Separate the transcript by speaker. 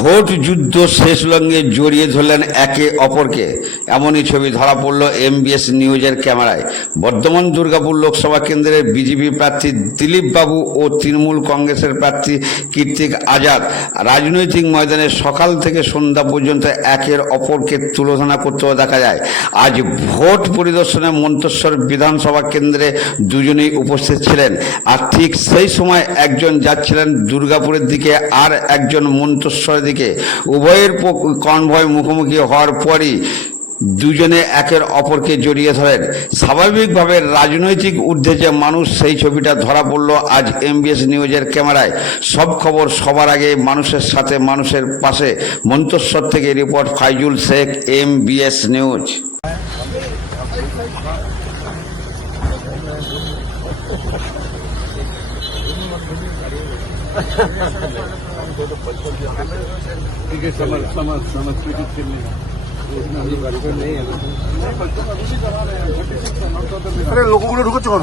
Speaker 1: Vote যুদ্ধ শেষ লঙ্গে জড়িয়ে ধরলেন একে অপরকে। এমনই ছবি ধরা পড়ল এমবিএস নিউজের ক্যামেরায়। বর্ধমান দুর্গাপুর লোকসভা কেন্দ্রের বিজেপি প্রার্থী দিলীপ বাবু ও তৃণমূল কংগ্রেসের প্রার্থী কীর্তিক আজাদ রাজনৈতিক ময়দানে সকাল থেকে সন্ধ্যা পর্যন্ত একের অপরকে তুলোধনা করতেও দেখা যায়। আজ ভোট পরিদর্শনে মন্তেশ্বর বিধানসভা কেন্দ্রে দুজনেই উপস্থিত ছিলেন। আর ঠিক সেই সময় একজন যাচ্ছিলেন দুর্গাপুরের দিকে, আর একজন মন্তেশ্বরের দিকে। উভয়ের কনভয় মুখোমুখি হওয়ার পরই দুজনে একের অপরকে জড়িয়ে ধরেন। স্বাভাবিকভাবে রাজনৈতিক ঊর্ধ্বে যে মানুষ সেই ছবিটা ধরা পড়ল আজ এমবিএস নিউজের ক্যামেরায়। সব খবর সবার আগে মানুষের সাথে মানুষের পাশে। মন্তস্বর থেকে report Faizul Sheikh MBS news.
Speaker 2: ठीक है समझ समझ समझ के कुछ
Speaker 3: खेलने अरे लोगों को
Speaker 2: ढुको चुका